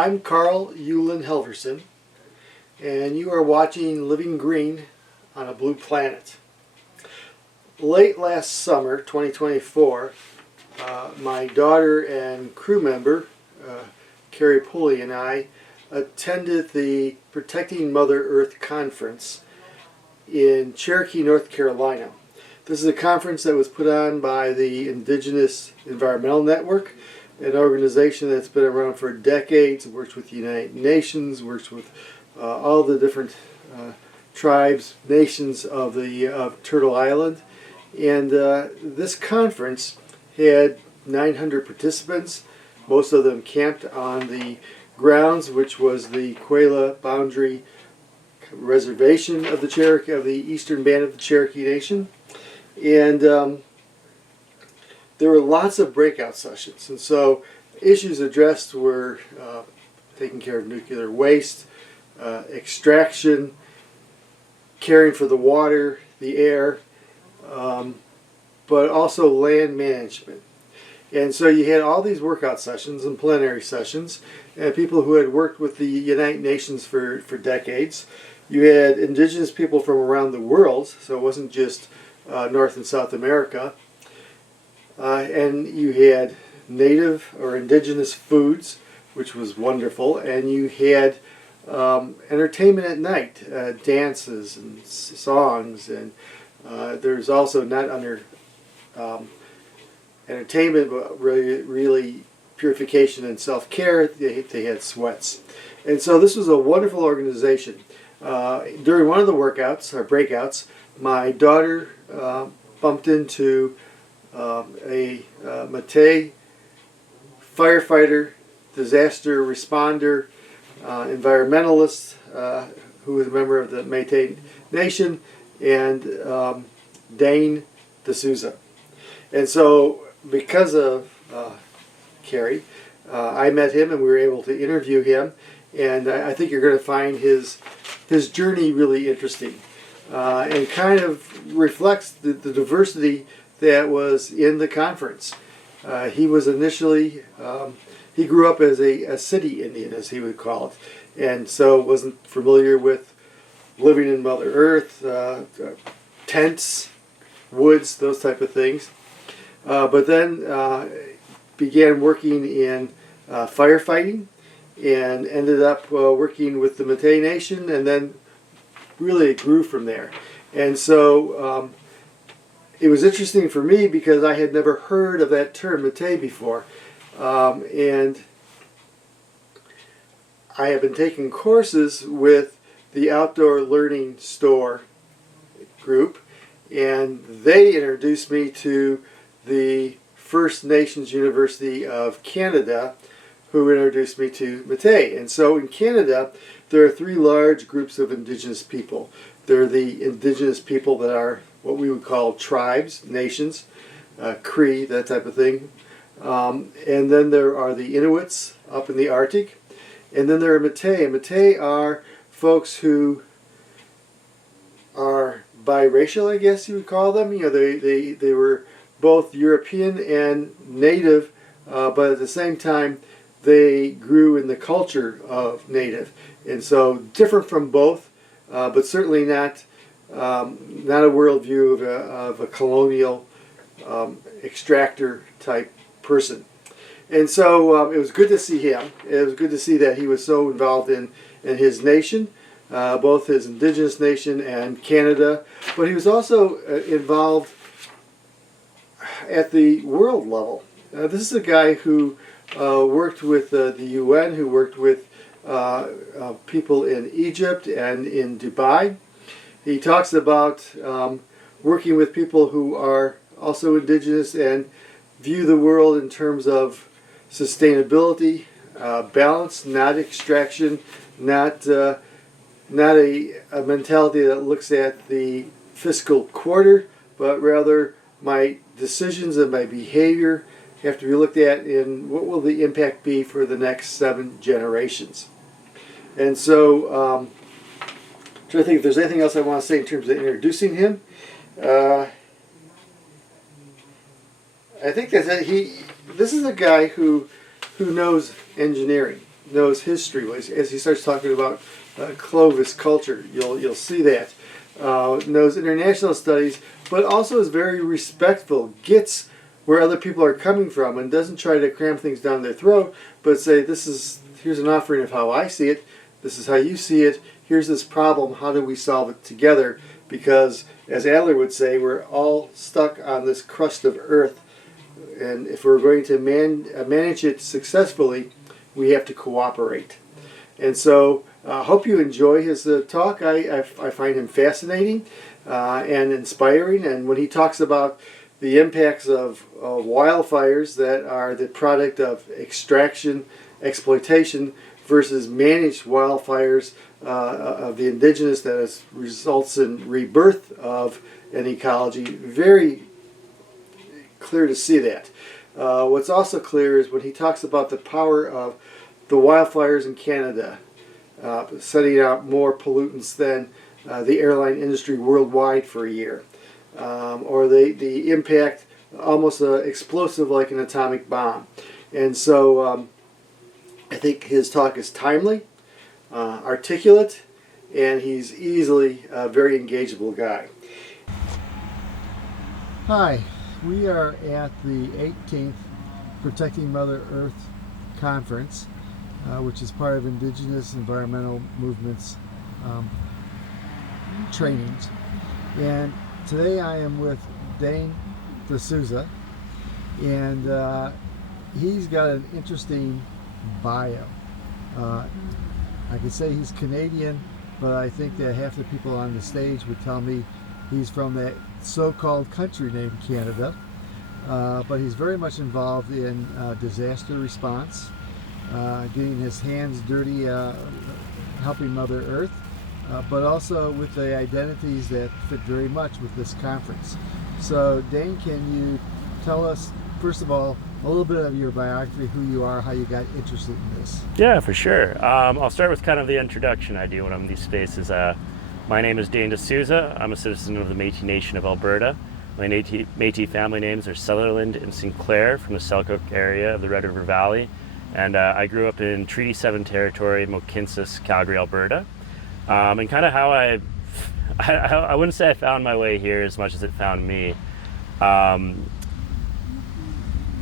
I'm Carl Yulin Helverson, and you are watching Living Green on a Blue Planet. Late last summer, 2024, my daughter and crew member, Carrie Pulley, and I attended the Protecting Mother Earth Conference in Cherokee, North Carolina. This is a conference that was put on by the Indigenous Environmental Network, an organization that's been around for decades, works with the United Nations, works with all the different tribes, nations of Turtle Island. And this conference had 900 participants. Most of them camped on the grounds, which was the Quaila Boundary Reservation of the Cherokee, of the eastern band of the Cherokee Nation. And there were lots of breakout sessions, and so issues addressed were taking care of nuclear waste, extraction, caring for the water, the air, but also land management. And so you had all these workout sessions and plenary sessions, and people who had worked with the United Nations for decades. You had indigenous people from around the world, so it wasn't just North and South America. And you had native or indigenous foods, which was wonderful, and you had entertainment at night, dances and songs, and there's also not under entertainment, but really purification and self-care. They had sweats. And so this was a wonderful organization. During one of the workouts, or breakouts, my daughter bumped into a Metis firefighter, disaster responder, environmentalist who was a member of the Metis Nation, and Dane DeSouza. And so because of Carrie, I met him and we were able to interview him, and I think you're going to find his journey really interesting and kind of reflects the diversity that was in the conference. He was initially, he grew up as a city Indian, as he would call it, and so wasn't familiar with living in Mother Earth, tents, woods, those type of things. But then began working in firefighting and ended up working with the Metis Nation, and then really it grew from there. And so it was interesting for me because I had never heard of that term Metis before, and I have been taking courses with the Outdoor Learning Store group, and they introduced me to the First Nations University of Canada, who introduced me to Metis. And so in Canada, there are three large groups of indigenous people. There are the indigenous people that are what we would call tribes, nations, Cree, that type of thing. And then there are the Inuits up in the Arctic. And then there are Metis. And Metis are folks who are biracial, I guess you would call them. You know, they were both European and native, but at the same time they grew in the culture of native. And so different from both, but certainly not a worldview of a colonial extractor type person. And so it was good to see him. It was good to see that he was so involved in his nation, both his indigenous nation and Canada, but he was also involved at the world level. This is a guy who worked with the UN, who worked with people in Egypt and in Dubai. He talks about working with people who are also indigenous and view the world in terms of sustainability, balance, not extraction, not a mentality that looks at the fiscal quarter, but rather my decisions and my behavior have to be looked at in what will the impact be for the next 7 generations. And so trying to think if there's anything else I want to say in terms of introducing him. I think that's it. This is a guy who knows engineering. knows history. As he starts talking about Clovis culture, you'll see that. Knows international studies, but also is very respectful, gets where other people are coming from, and doesn't try to cram things down their throat, but say, here's an offering of how I see it, this is how you see it, here's this problem, how do we solve it together? Because, as Adler would say, we're all stuck on this crust of earth, and if we're going to manage it successfully, we have to cooperate. And so I hope you enjoy his talk. I find him fascinating and inspiring, and when he talks about the impacts of wildfires that are the product of extraction, exploitation, versus managed wildfires of the indigenous that results in rebirth of an ecology. Very clear to see that. What's also clear is when he talks about the power of the wildfires in Canada, setting out more pollutants than the airline industry worldwide for a year, or the impact almost explosive like an atomic bomb. And so I think his talk is timely, articulate, and he's easily a very engageable guy. Hi, we are at the 18th Protecting Mother Earth Conference, which is part of Indigenous environmental movements trainings. And today I am with Dane DeSouza, and he's got an interesting bio. I could say he's Canadian, but I think that half the people on the stage would tell me he's from that so-called country named Canada. But he's very much involved in disaster response, getting his hands dirty, helping Mother Earth, but also with the identities that fit very much with this conference. So Dane, can you tell us, first of all, a little bit of your biography, who you are, how you got interested in this? Yeah, for sure. I'll start with kind of the introduction I do when I'm in these spaces. My name is Dane DeSouza. I'm a citizen of the Métis Nation of Alberta. My Métis family names are Sutherland and Sinclair from the Selkirk area of the Red River Valley. And I grew up in Treaty 7 territory, Mohkinstsis, Calgary, Alberta. And kind of how I wouldn't say I found my way here as much as it found me.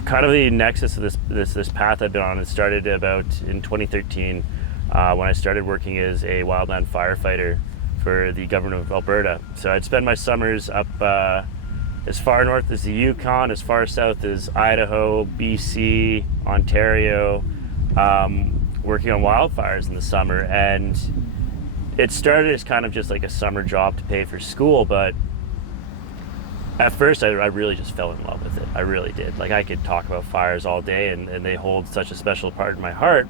Kind of the nexus of this path I've been on, it started about in 2013 when I started working as a wildland firefighter for the government of Alberta. So I'd spend my summers up as far north as the Yukon, as far south as Idaho, BC, Ontario, working on wildfires in the summer. And it started as kind of just like a summer job to pay for school, but at first I really just fell in love with it. I really did. Like, I could talk about fires all day, and they hold such a special part in my heart.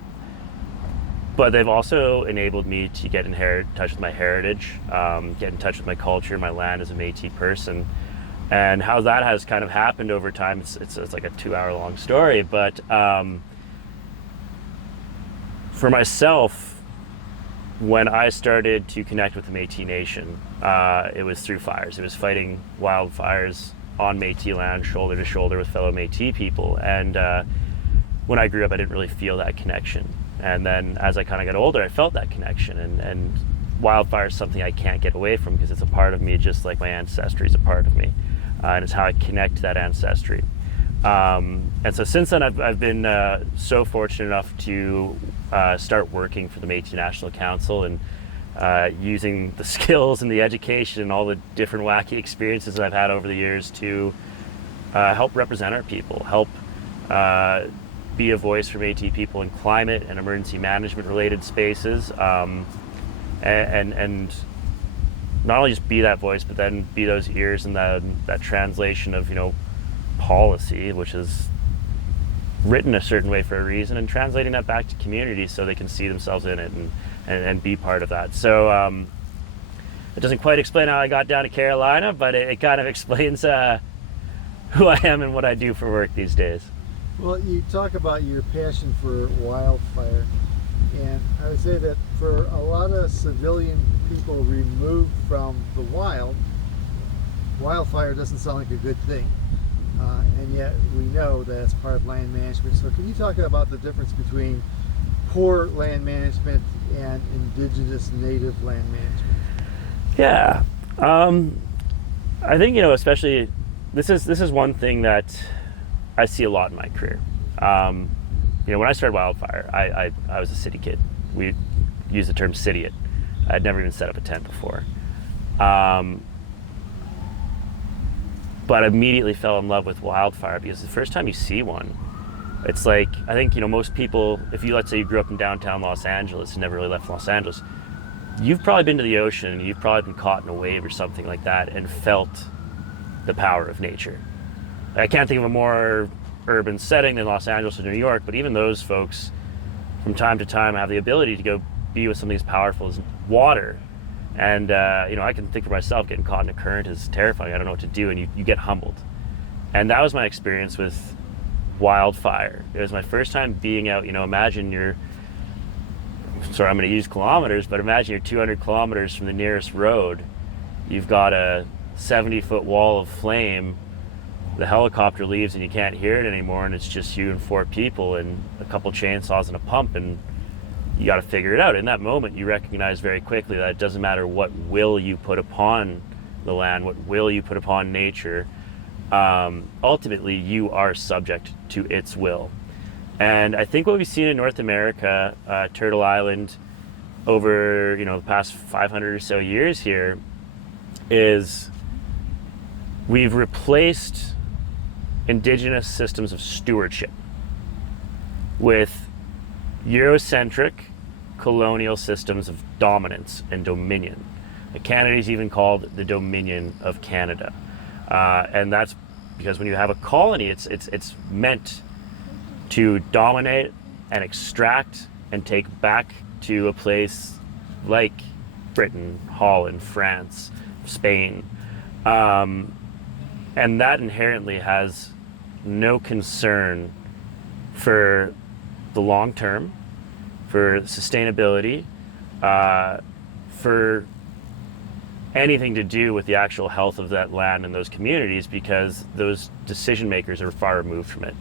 But they've also enabled me to get in touch with my heritage, get in touch with my culture, my land as a Métis person. And how that has kind of happened over time, it's like a 2-hour-long story. But for myself, when I started to connect with the Métis Nation, it was through fires. It was fighting wildfires on Métis land, shoulder to shoulder with fellow Métis people. And when I grew up, I didn't really feel that connection. And then as I kind of got older, I felt that connection. And wildfire is something I can't get away from because it's a part of me, just like my ancestry is a part of me. And it's how I connect to that ancestry. And so since then, I've been so fortunate enough to start working for the Métis National Council and using the skills and the education and all the different wacky experiences that I've had over the years to help represent our people, help be a voice for Métis people in climate and emergency management related spaces, and not only just be that voice, but then be those ears and that translation of, policy, which is written a certain way for a reason, and translating that back to communities so they can see themselves in it and be part of that. So it doesn't quite explain how I got down to Carolina, but it kind of explains who I am and what I do for work these days. Well, you talk about your passion for wildfire, and I would say that for a lot of civilian people removed from the wildfire doesn't sound like a good thing. And yet we know that it's part of land management. So can you talk about the difference between poor land management and indigenous native land management? Yeah, I think, especially this is one thing that I see a lot in my career. When I started Wildfire, I was a city kid. We used the term cityite. I'd never even set up a tent before. But I immediately fell in love with wildfire because the first time you see one, it's like, I think, most people, if you, let's say you grew up in downtown Los Angeles and never really left Los Angeles, you've probably been to the ocean, you've probably been caught in a wave or something like that and felt the power of nature. I can't think of a more urban setting than Los Angeles or New York, but even those folks from time to time have the ability to go be with something as powerful as water. And, I can think for myself, getting caught in a current is terrifying. I don't know what to do, and you get humbled. And that was my experience with wildfire. It was my first time being out. Imagine I'm going to use kilometers, but imagine you're 200 kilometers from the nearest road. You've got a 70-foot wall of flame. The helicopter leaves and you can't hear it anymore, and it's just you and 4 people and a couple chainsaws and a pump, and you got to figure it out. In that moment, you recognize very quickly that it doesn't matter what will you put upon the land, what will you put upon nature. Ultimately, you are subject to its will. And I think what we've seen in North America, Turtle Island, over the past 500 or so years here, is we've replaced indigenous systems of stewardship with Eurocentric colonial systems of dominance and dominion. Canada's even called the Dominion of Canada, and that's because when you have a colony, it's meant to dominate and extract and take back to a place like Britain, Holland, France, Spain, and that inherently has no concern for the long term, for sustainability, for anything to do with the actual health of that land and those communities, because those decision makers are far removed from it.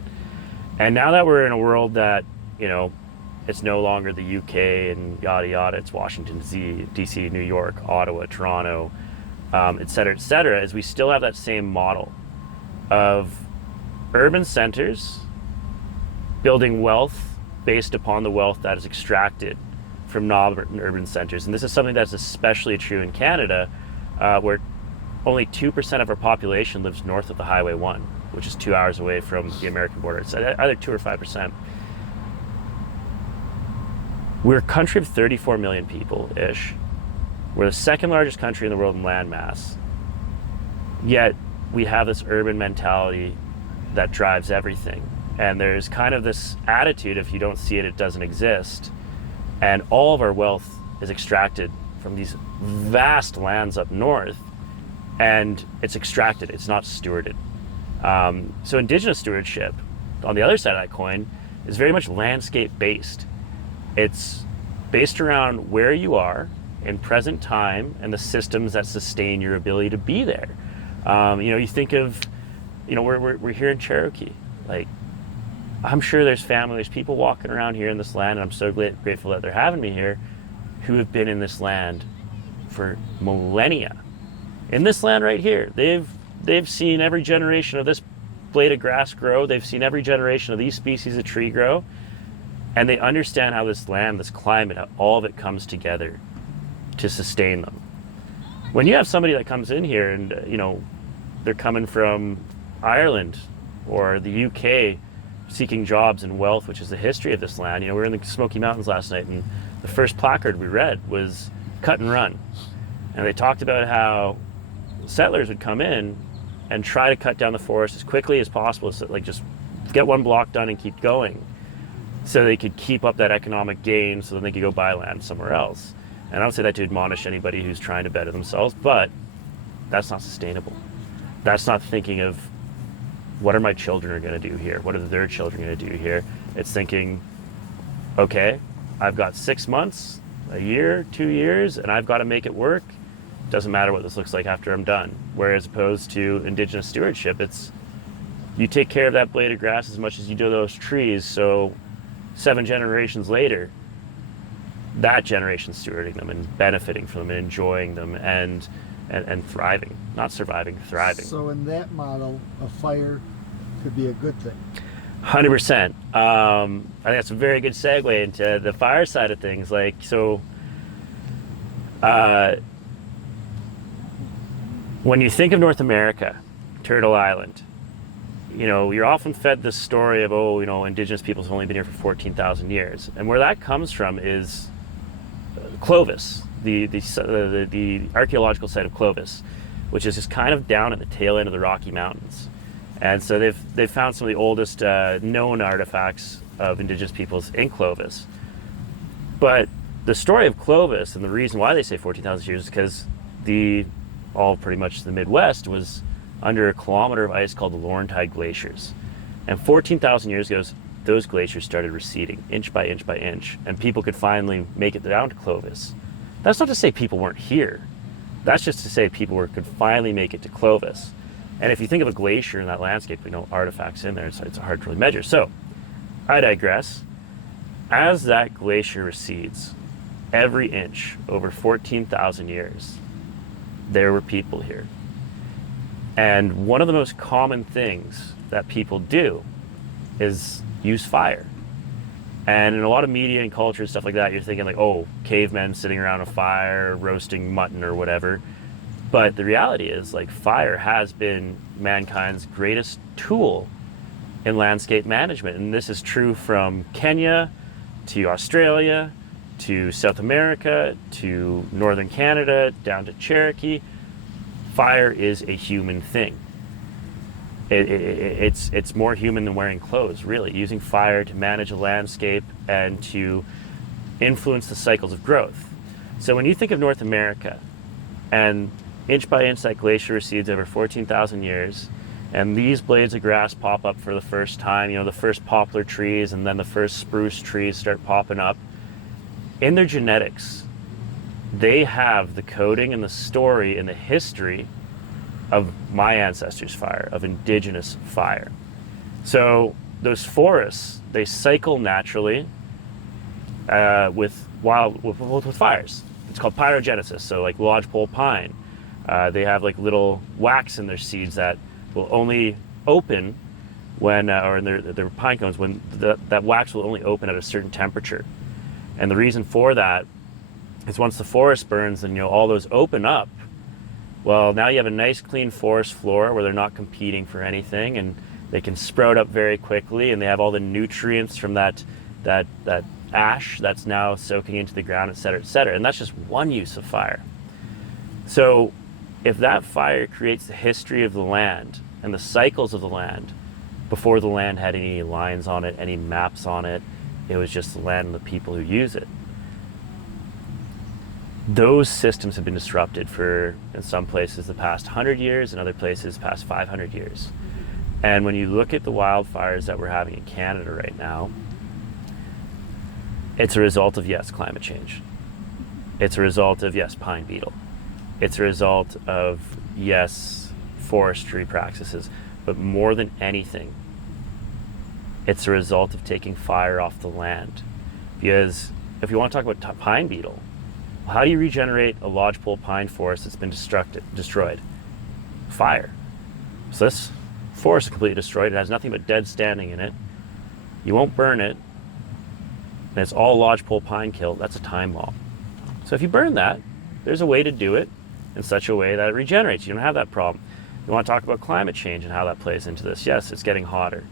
And now that we're in a world that, it's no longer the UK and yada yada, it's Washington, DC, New York, Ottawa, Toronto, et cetera, is we still have that same model of urban centers building wealth based upon the wealth that is extracted from non-urban centers. And this is something that's especially true in Canada, where only 2% of our population lives north of the Highway 1, which is 2 hours away from the American border. It's either 2 or 5%. We're a country of 34 million people-ish. We're the second largest country in the world in land mass. Yet we have this urban mentality that drives everything. And there's kind of this attitude, if you don't see it, it doesn't exist. And all of our wealth is extracted from these vast lands up north, and it's extracted, it's not stewarded. So indigenous stewardship, on the other side of that coin, is very much landscape based. It's based around where you are in present time and the systems that sustain your ability to be there. You think of, we're here in Cherokee. Like, I'm sure there's people walking around here in this land, and I'm so grateful that they're having me here, who have been in this land for millennia. In this land right here, they've seen every generation of this blade of grass grow. They've seen every generation of these species of tree grow, and they understand how this land, this climate, how all of it comes together to sustain them. When you have somebody that comes in here and they're coming from Ireland or the UK, seeking jobs and wealth, which is the history of this land. We were in the Smoky Mountains last night, and the first placard we read was "Cut and Run," and they talked about how settlers would come in and try to cut down the forest as quickly as possible, so just get one block done and keep going, so they could keep up that economic gain, so then they could go buy land somewhere else. And I don't say that to admonish anybody who's trying to better themselves, but that's not sustainable. That's not thinking of, what are my children going to do here? What are their children going to do here? It's thinking, okay, I've got 6 months, a year, 2 years, and I've got to make it work. Doesn't matter what this looks like after I'm done. Whereas opposed to indigenous stewardship, it's you take care of that blade of grass as much as you do those trees, so 7 generations later, that generation's stewarding them and benefiting from them and enjoying them and thriving. Not surviving, thriving. So in that model, a fire could be a good thing. 100%. I think that's a very good segue into the fire side of things. Like, so when you think of North America, Turtle Island, you're often fed this story of, indigenous peoples have only been here for 14,000 years. And where that comes from is Clovis, the archaeological site of Clovis, which is just kind of down at the tail end of the Rocky Mountains. And so they've found some of the oldest known artifacts of indigenous peoples in Clovis. But the story of Clovis, and the reason why they say 14,000 years, is because pretty much the Midwest was under a kilometer of ice called the Laurentide Glaciers. And 14,000 years ago, those glaciers started receding inch by inch by inch, and people could finally make it down to Clovis. That's not to say people weren't here. That's just to say people could finally make it to Clovis. And if you think of a glacier in that landscape, artifacts in there, it's hard to really measure. So, I digress. As that glacier recedes, every inch over 14,000 years, there were people here. And one of the most common things that people do is use fire. And in a lot of media and culture and stuff like that, you're thinking like, cavemen sitting around a fire, roasting mutton or whatever. But the reality is, like, fire has been mankind's greatest tool in landscape management. And this is true from Kenya to Australia to South America to northern Canada down to Cherokee. Fire is a human thing. It's more human than wearing clothes, really. Using fire to manage a landscape and to influence the cycles of growth. So when you think of North America, and inch by inch that glacier recedes over 14,000 years, and these blades of grass pop up for the first time, the first poplar trees and then the first spruce trees start popping up. In their genetics, they have the coding and the story and the history of my ancestors' fire, of indigenous fire. So those forests, they cycle naturally with fires. It's called pyrogenesis. So like lodgepole pine, they have like little wax in their seeds that will only open when, or in their pine cones, when that wax will only open at a certain temperature. And the reason for that is once the forest burns and all those open up, well, now you have a nice clean forest floor where they're not competing for anything, and they can sprout up very quickly, and they have all the nutrients from that ash that's now soaking into the ground, et cetera, et cetera. And that's just one use of fire. So if that fire creates the history of the land and the cycles of the land before the land had any lines on it, any maps on it, it was just the land and the people who use it. Those systems have been disrupted for, in some places, the past 100 years, in other places, past 500 years. And when you look at the wildfires that we're having in Canada right now, it's a result of, yes, climate change. It's a result of, yes, pine beetle. It's a result of, yes, forestry practices. But more than anything, it's a result of taking fire off the land. Because if you want to talk about pine beetle, how do you regenerate a lodgepole pine forest that's been destroyed? Fire. So this forest is completely destroyed. It has nothing but dead standing in it. You won't burn it. And it's all lodgepole pine killed. That's a time bomb. So if you burn that, there's a way to do it in such a way that it regenerates. You don't have that problem. You want to talk about climate change and how that plays into this. Yes, it's getting hotter.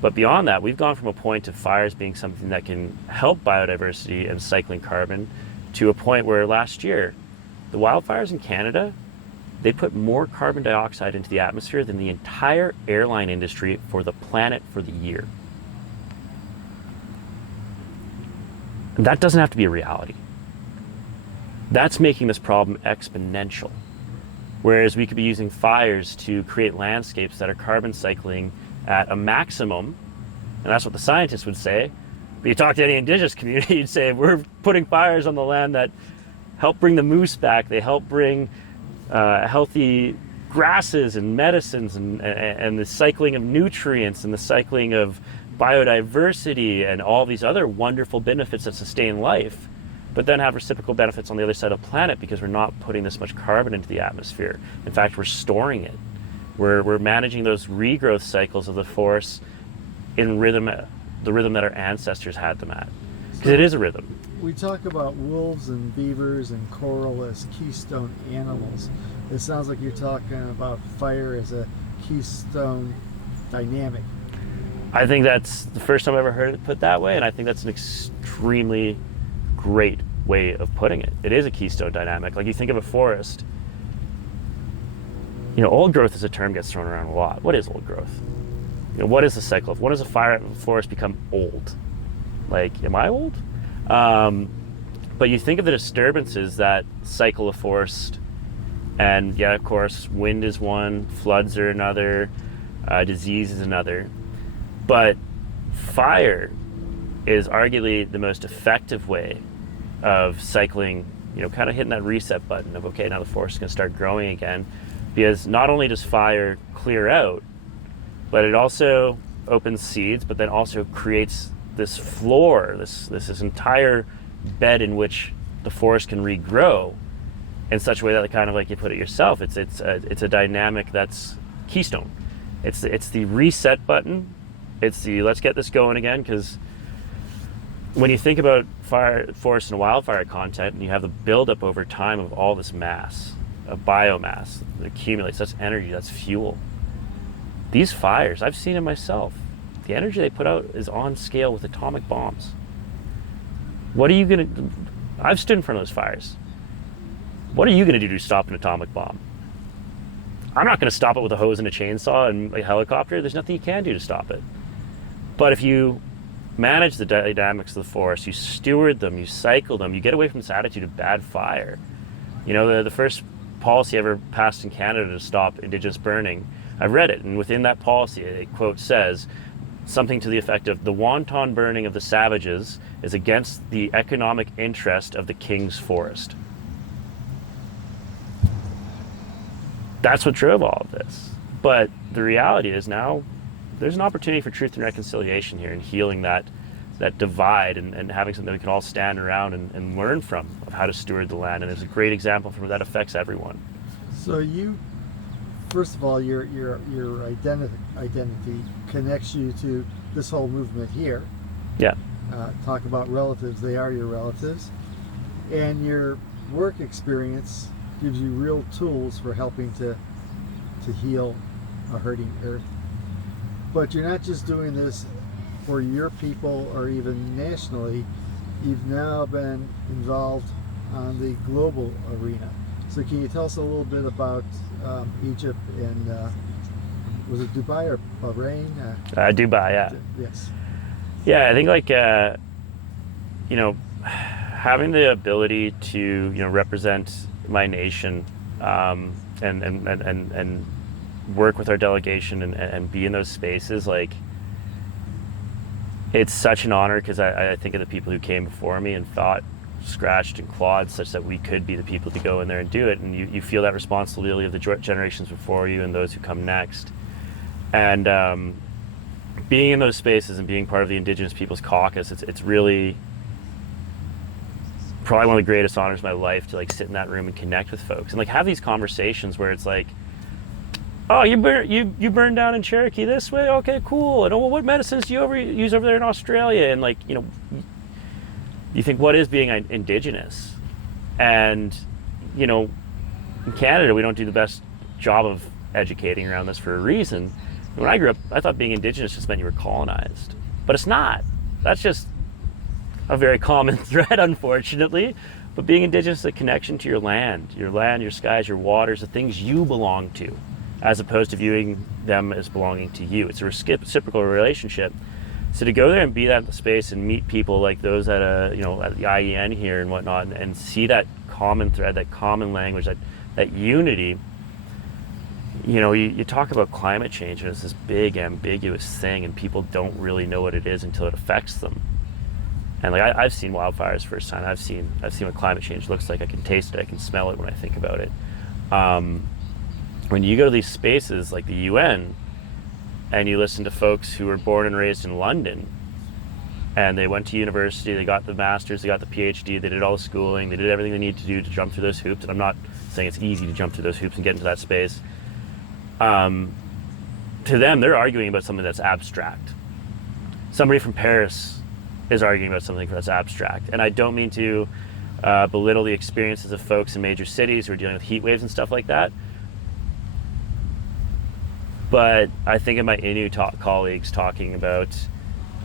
But beyond that, we've gone from a point of fires being something that can help biodiversity and cycling carbon to a point where last year, the wildfires in Canada, they put more carbon dioxide into the atmosphere than the entire airline industry for the planet for the year. And that doesn't have to be a reality. That's making this problem exponential. Whereas we could be using fires to create landscapes that are carbon cycling at a maximum, and that's what the scientists would say. But you talk to any indigenous community, you'd say, we're putting fires on the land that help bring the moose back, they help bring healthy grasses and medicines and the cycling of nutrients and the cycling of biodiversity and all these other wonderful benefits that sustain life, but then have reciprocal benefits on the other side of the planet because we're not putting this much carbon into the atmosphere. In fact, we're storing it. We're managing those regrowth cycles of the forest in the rhythm that our ancestors had them at. Because it is a rhythm. We talk about wolves and beavers and coral as keystone animals. It sounds like you're talking about fire as a keystone dynamic. I think that's the first time I've ever heard it put that way, and I think that's an extremely great way of putting it. It is a keystone dynamic. Like, you think of a forest, old growth as a term gets thrown around a lot. What is old growth? What is the cycle of, when does a forest become old? Like, am I old? But you think of the disturbances that cycle a forest, and yeah, of course, wind is one, floods are another, disease is another. But fire is arguably the most effective way of cycling, kind of hitting that reset button of, okay, now the forest is going to start growing again. Because not only does fire clear out, but it also opens seeds, but then also creates this floor, this entire bed in which the forest can regrow in such a way that, kind of like you put it yourself, it's a dynamic that's keystone. It's the reset button. It's the let's get this going again, because when you think about forest and wildfire content, and you have the buildup over time of all this mass, of biomass that accumulates, that's energy, that's fuel. These fires, I've seen it myself. The energy they put out is on scale with atomic bombs. What are you going to do? I've stood in front of those fires. What are you going to do to stop an atomic bomb? I'm not going to stop it with a hose and a chainsaw and a helicopter. There's nothing you can do to stop it. But if you manage the dynamics of the forest, you steward them, you cycle them, you get away from this attitude of bad fire. The first policy ever passed in Canada to stop Indigenous burning, I read it, and within that policy, it quote says something to the effect of, the wanton burning of the savages is against the economic interest of the king's forest. That's what drove all of this. But the reality is now there's an opportunity for truth and reconciliation here, and healing that divide, and having something we can all stand around and learn from, of how to steward the land. And there's a great example from that affects everyone. So you, first of all, your identity connects you to this whole movement here. Yeah. Talk about relatives, they are your relatives. And your work experience gives you real tools for helping to heal a hurting earth. But you're not just doing this for your people or even nationally. You've now been involved on the global arena. So can you tell us a little bit about Egypt and was it Dubai or Bahrain? Dubai, yeah. Yes. Yeah, I think having the ability to represent my nation and work with our delegation and be in those spaces, it's such an honor, because I think of the people who came before me and fought, scratched and clawed such that we could be the people to go in there and do it. And you feel that responsibility of the generations before you and those who come next. And being in those spaces and being part of the Indigenous Peoples Caucus, it's really probably one of the greatest honors of my life to sit in that room and connect with folks and have these conversations where it's oh, you burned down in Cherokee this way? Okay, cool. And what medicines do you use over there in Australia? And you think, what is being Indigenous? And in Canada, we don't do the best job of educating around this for a reason. When I grew up, I thought being Indigenous just meant you were colonized, but it's not. That's just a very common thread, unfortunately. But being Indigenous is a connection to your land, your skies, your waters, the things you belong to, as opposed to viewing them as belonging to you. It's a reciprocal relationship. So to go there and be that in the space and meet people like those at at the IEN here and whatnot, and see that common thread, that common language, that unity. You talk about climate change, and it's this big ambiguous thing, and people don't really know what it is until it affects them. And I've seen wildfires first time. I've seen what climate change looks like. I can taste it. I can smell it when I think about it. When you go to these spaces like the UN, and you listen to folks who were born and raised in London, and they went to university, they got the master's, they got the PhD, they did all the schooling, they did everything they need to do to jump through those hoops. And I'm not saying it's easy to jump through those hoops and get into that space. To them, they're arguing about something that's abstract. Somebody from Paris is arguing about something that's abstract. And I don't mean to belittle the experiences of folks in major cities who are dealing with heat waves and stuff like that. But I think of my Inuit colleagues talking about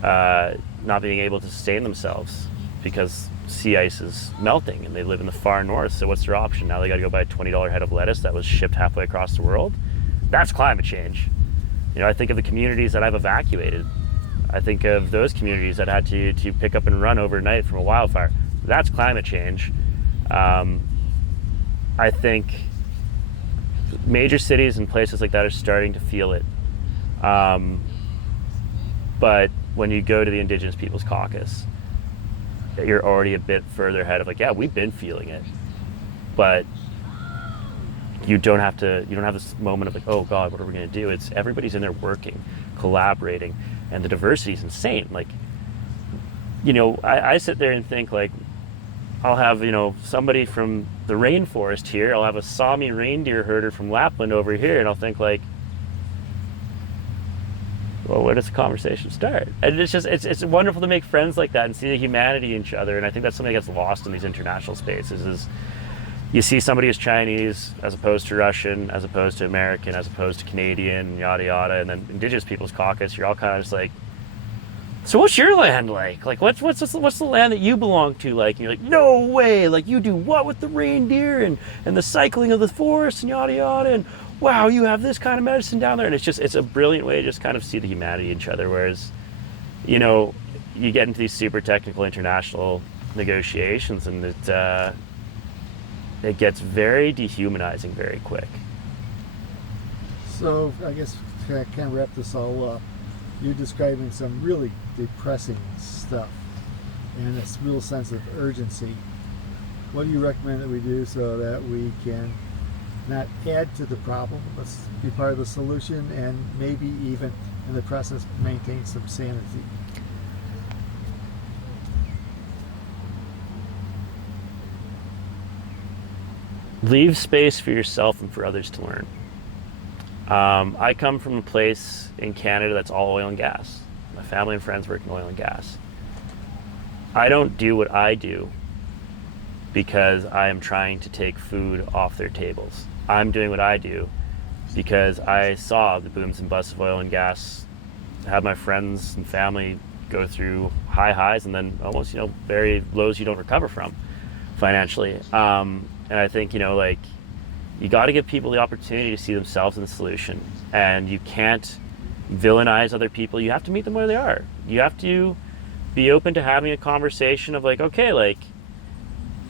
not being able to sustain themselves because sea ice is melting and they live in the far north. So what's their option? Now they got to go buy a $20 head of lettuce that was shipped halfway across the world. That's climate change. You know, I think of the communities that I've evacuated. I think of those communities that had to pick up and run overnight from a wildfire. That's climate change. I think major cities and places like that are starting to feel it. But when you go to the Indigenous Peoples Caucus, you're already a bit further ahead of like, yeah, we've been feeling it. But you don't have this moment of like, oh God, what are we going to do? It's everybody's in there working, collaborating, and the diversity is insane. Like, you know, I sit there and think like, I'll have, you know, somebody from the rainforest here, I'll have a Sami reindeer herder from Lapland over here, and I'll think like, well, where does the conversation start? And it's wonderful to make friends like that and see the humanity in each other. And I think that's something that gets lost in these international spaces is you see somebody who's Chinese as opposed to Russian, as opposed to American, as opposed to Canadian, yada yada, and then Indigenous Peoples Caucus, you're all kind of just like, so what's your land like? Like what's the land that you belong to like? And you're like, no way, like you do what with the reindeer and the cycling of the forest and yada yada, and wow, you have this kind of medicine down there. And it's a brilliant way to just kind of see the humanity in each other. Whereas, you know, you get into these super technical international negotiations and it gets very dehumanizing very quick. So I guess to kind of wrap this all up, you're describing some really depressing stuff and a real sense of urgency. What do you recommend that we do so that we can not add to the problem, let's be part of the solution, and maybe even in the process maintain some sanity? Leave space for yourself and for others to learn. I come from a place in Canada that's all oil and gas. My family and friends work in oil and gas. I don't do what I do because I am trying to take food off their tables. I'm doing what I do because I saw the booms and busts of oil and gas, have my friends and family go through high highs and then almost, you know, very lows you don't recover from financially. And I think, you know, like, you got to give people the opportunity to see themselves in the solution, and you can't villainize other people. You have to meet them where they are. You have to be open to having a conversation of like, okay, like,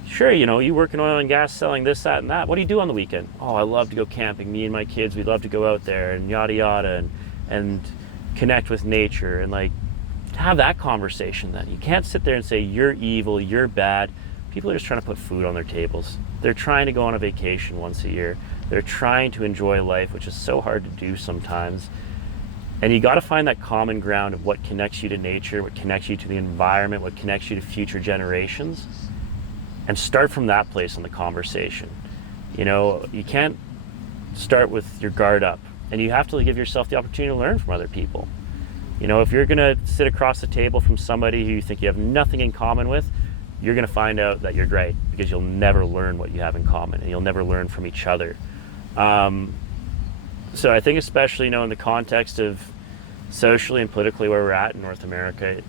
sure, you know, you work in oil and gas selling this, that, and that. What do you do on the weekend? Oh, I love to go camping. Me and my kids, we love to go out there and yada yada and connect with nature and like have that conversation then. You can't sit there and say you're evil, you're bad. People are just trying to put food on their tables. They're trying to go on a vacation once a year. They're trying to enjoy life, which is so hard to do sometimes. And you got to find that common ground of what connects you to nature, what connects you to the environment, what connects you to future generations, and start from that place in the conversation. You know, you can't start with your guard up, and you have to give yourself the opportunity to learn from other people. You know, if you're going to sit across the table from somebody who you think you have nothing in common with, you're going to find out that you're great because you'll never learn what you have in common, and you'll never learn from each other. So I think especially, you know, in the context of socially and politically where we're at in North America,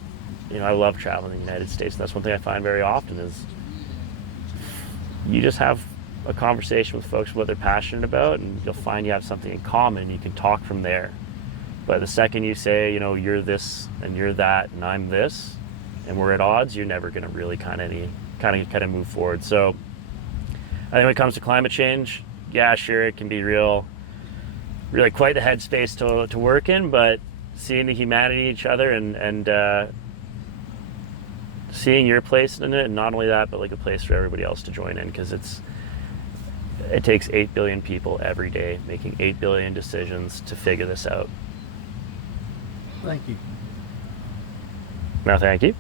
you know, I love traveling in the United States. And that's one thing I find very often is you just have a conversation with folks what they're passionate about, and you'll find you have something in common, and you can talk from there. But the second you say, you know, you're this and you're that and I'm this, and we're at odds, you're never going to really kind of move forward. So I think when it comes to climate change, yeah, sure, it can be really quite the headspace to work in, but seeing the humanity in each other and seeing your place in it, and not only that, but like a place for everybody else to join in, because it takes 8 billion people every day making 8 billion decisions to figure this out. Thank you. No, thank you.